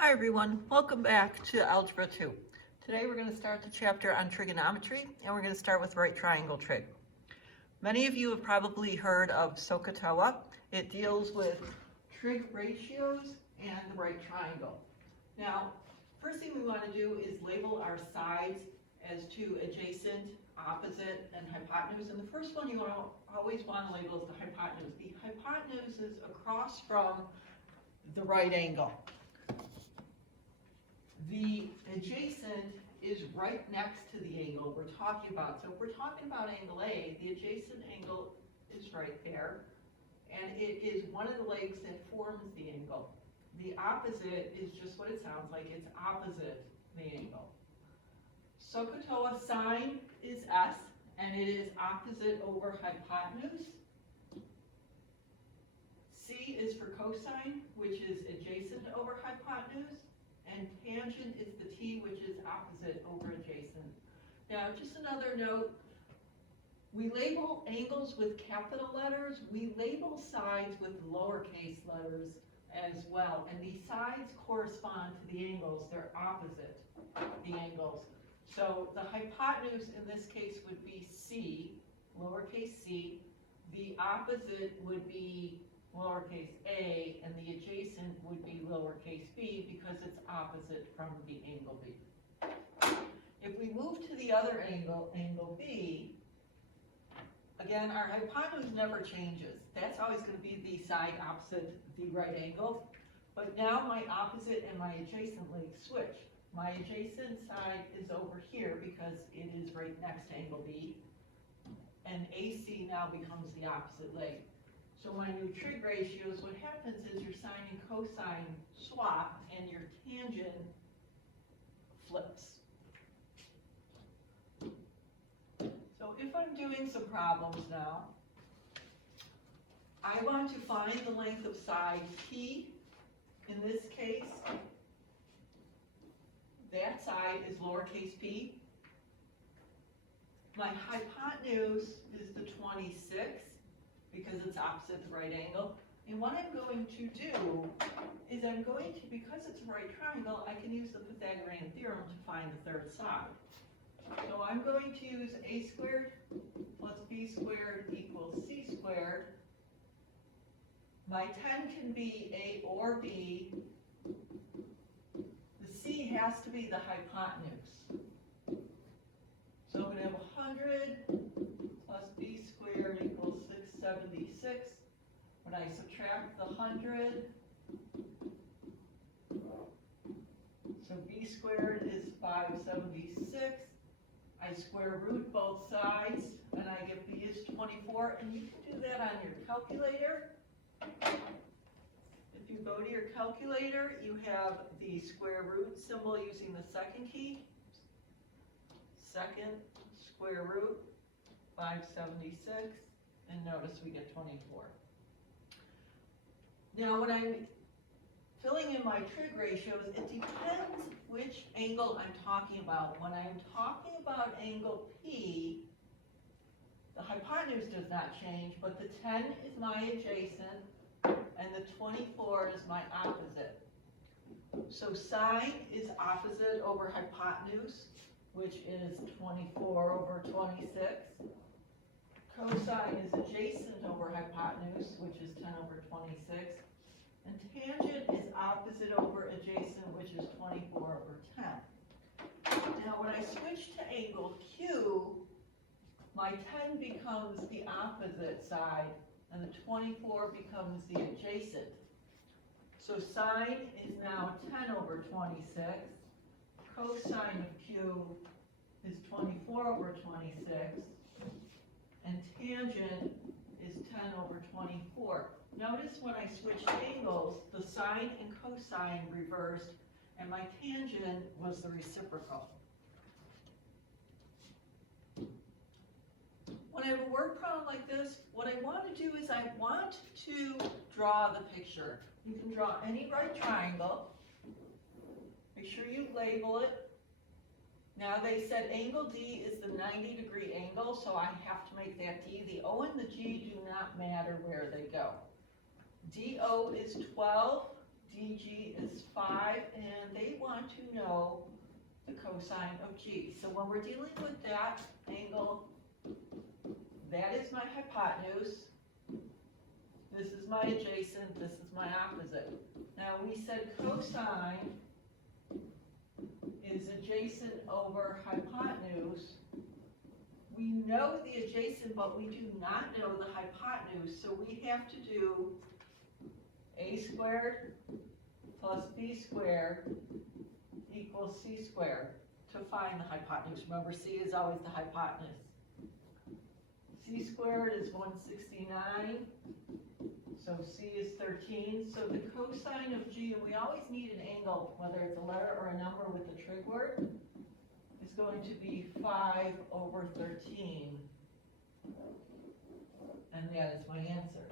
Hi everyone, welcome back to Algebra 2. Today we're going to start the chapter on trigonometry, and we're going to start with right triangle trig. Many of you have probably heard of SOHCAHTOA. It deals with trig ratios and the right triangle. Now, first thing we want to do is label our sides as to adjacent, opposite, and hypotenuse. And the first one you always want to label is the hypotenuse. The hypotenuse is across from the right angle. The adjacent is right next to the angle we're talking about. So if we're talking about angle A, the adjacent angle is right there, and it is one of the legs that forms the angle. The opposite is just what it sounds like. It's opposite the angle. SOHCAHTOA sine is S, and it is opposite over hypotenuse. C is for cosine, which is adjacent over hypotenuse. And tangent is the T, which is opposite over adjacent. Now, just another note, we label angles with capital letters. We label sides with lowercase letters as well. And the sides correspond to the angles. They're opposite the angles. So the hypotenuse in this case would be C, lowercase c. The opposite would be lowercase a, and the adjacent would be lowercase b because it's opposite from the angle B. If we move to the other angle, angle B, again, our hypotenuse never changes. That's always going to be the side opposite the right angle. But now my opposite and my adjacent legs switch. My adjacent side is over here because it is right next to angle B, and AC now becomes the opposite leg. So my new trig ratios, what happens is your sine and cosine swap and your tangent flips. So if I'm doing some problems now, I want to find the length of side P. In this case, that side is lowercase p. My hypotenuse is the 26. Because it's opposite the right angle. And what I'm going to do is I'm going to, because it's a right triangle, I can use the Pythagorean theorem to find the third side. So I'm going to use a squared plus b squared equals c squared. My 10 can be a or b. The c has to be the hypotenuse. So I'm going to have 100 plus b squared equals 676. When I subtract the 100, so b squared is 576. I square root both sides, and I get b is 24. And you can do that on your calculator. If you go to your calculator, you have the square root symbol using the second key. Second square root, 576. And notice we get 24. Now when I'm filling in my trig ratios, it depends which angle I'm talking about. When I'm talking about angle P, the hypotenuse does not change, but the 10 is my adjacent and the 24 is my opposite. So sine is opposite over hypotenuse, which is 24 over 26. Cosine is adjacent over hypotenuse, which is 10 over 26. And tangent is opposite over adjacent, which is 24 over 10. Now when I switch to angle Q, my 10 becomes the opposite side, and the 24 becomes the adjacent. So sine is now 10 over 26. Cosine of Q is 24 over 26. And tangent is 10 over 24. Notice when I switched angles, the sine and cosine reversed, and my tangent was the reciprocal. When I have a word problem like this, what I want to do is I want to draw the picture. You can draw any right triangle. Make sure you label it. Now they said angle D is the 90-degree angle, so I have to make that D. The O and the G do not matter where they go. DO is 12, DG is 5, and they want to know the cosine of G. So when we're dealing with that angle, that is my hypotenuse, this is my adjacent, this is my opposite. Now we said cosine is adjacent over hypotenuse. We know the adjacent, but we do not know the hypotenuse, so we have to do a squared plus b squared equals c squared to find the hypotenuse. Remember, c is always the hypotenuse. C squared is 169, so c is 13. So the cosine of G, and we always need an angle, whether it's a letter or a number with the trig word, is going to be 5 over 13. And that is my answer.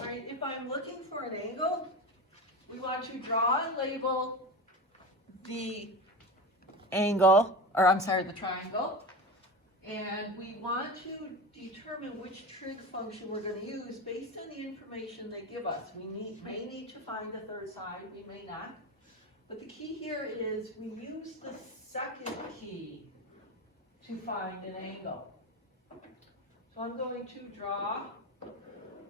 All right, if I'm looking for an angle, we want to draw and label the angle, or I'm sorry, the triangle, and we want to determine which trig function we're going to use based on the information they give us. We may need to find the third side, we may not, but the key here is we use the second key to find an angle. So I'm going to draw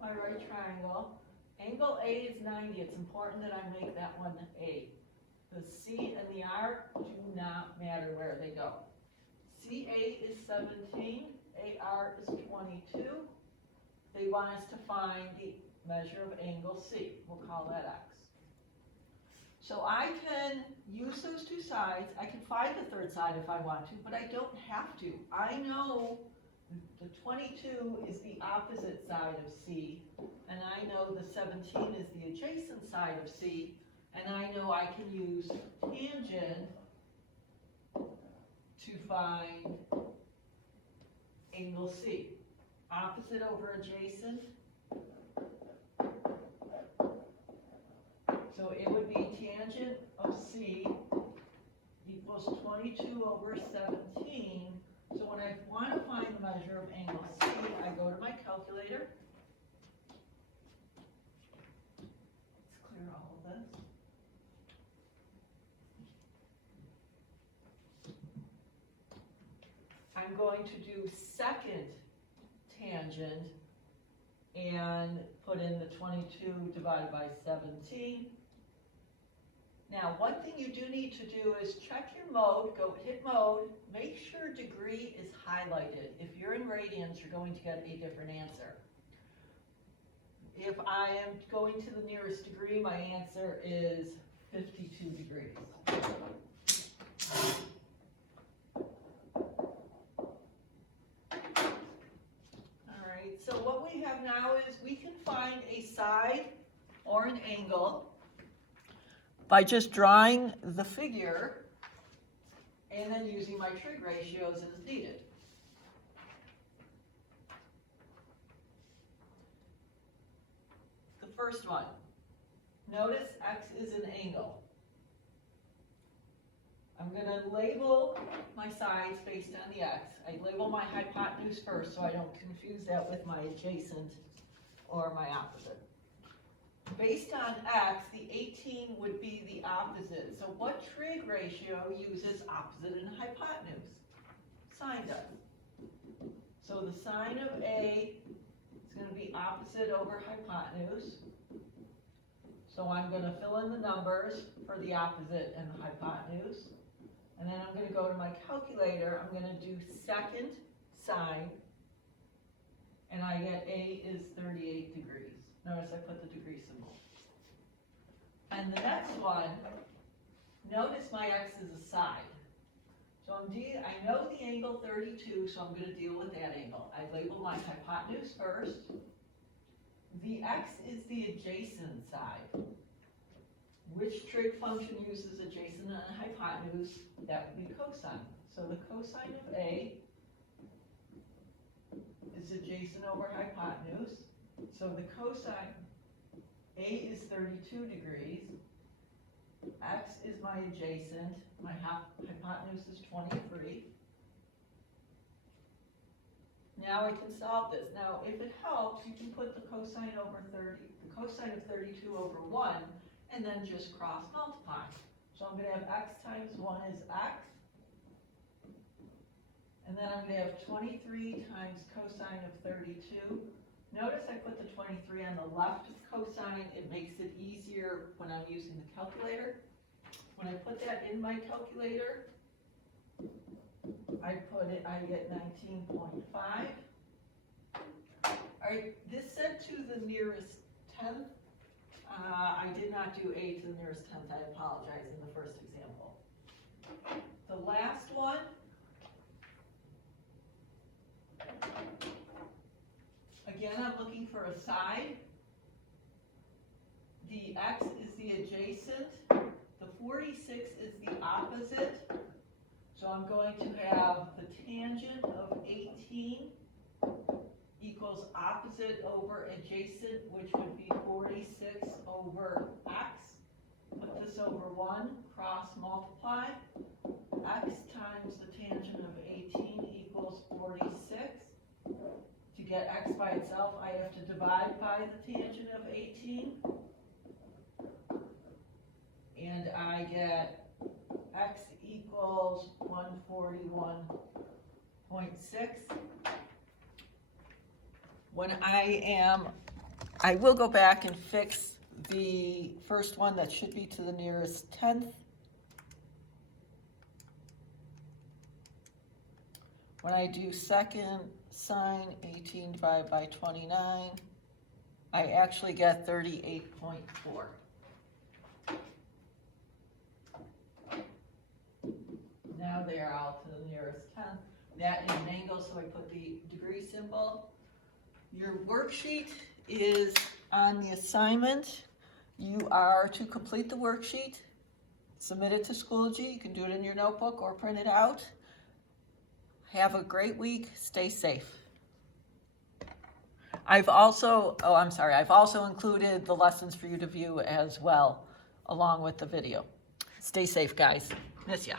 my right triangle. Angle A is 90. It's important that I make that one A. The C and the R do not matter where they go. CA is 17, AR is 22. They want us to find the measure of angle C. We'll call that X. So I can use those two sides. I can find the third side if I want to, but I don't have to. I know the 22 is the opposite side of C, and I know the 17 is the adjacent side of C, and I know I can use tangent to find angle C. Opposite over adjacent. So it would be tangent of C equals 22 over 17. So when I want to find the measure of angle C, I go to my calculator. Let's clear all of this. I'm going to do second tangent and put in the 22 divided by 17. Now, one thing you do need to do is check your mode, go hit mode, make sure degree is highlighted. If you're in radians, you're going to get a different answer. If I am going to the nearest degree, my answer is 52 degrees. All right, so what we have now is we can find a side or an angle by just drawing the figure and then using my trig ratios as needed. The first one, notice X is an angle. I'm going to label my sides based on the X. I label my hypotenuse first so I don't confuse that with my adjacent or my opposite. Based on X, the 18 would be the opposite. So what trig ratio uses opposite and hypotenuse? Sine does. So the sine of A is going to be opposite over hypotenuse. So I'm going to fill in the numbers for the opposite and the hypotenuse. And then I'm going to go to my calculator. I'm going to do second sine. And I get A is 38 degrees. Notice I put the degree symbol. And the next one, notice my X is a side. So I know the angle 32, so I'm going to deal with that angle. I label my hypotenuse first. The X is the adjacent side. Which trig function uses adjacent and hypotenuse? That would be cosine. So the cosine of A is adjacent over hypotenuse. So the cosine, A is 32 degrees, X is my adjacent, my hypotenuse is 23. Now I can solve this. Now, if it helps, you can put the cosine of 32 over 1, and then just cross multiply. So I'm going to have x times 1 is x, and then I'm going to have 23 times cosine of 32. Notice I put the 23 on the left of cosine. It makes it easier when I'm using the calculator. When I put that in my calculator, I get 19.5. All right, this said to the nearest tenth. I did not do a to the nearest tenth. I apologize in the first example. The last one. Again, I'm looking for a side. The x is the adjacent. The 46 is the opposite. So I'm going to have the tangent of 18 equals opposite over adjacent, which would be 46 over x. Put this over 1, cross multiply. X times the tangent of 18 equals 46. To get x by itself, I have to divide by the tangent of 18. And I get x equals 141.6. When I will go back and fix the first one that should be to the nearest tenth. When I do second sine 18 divided by 29, I actually get 38.4. Now they are all to the nearest tenth. That is an angle, so I put the degree symbol. Your worksheet is on the assignment. You are to complete the worksheet, submit it to Schoology. You can do it in your notebook or print it out. Have a great week. Stay safe. I've also included the lessons for you to view as well, along with the video. Stay safe, guys. Miss ya.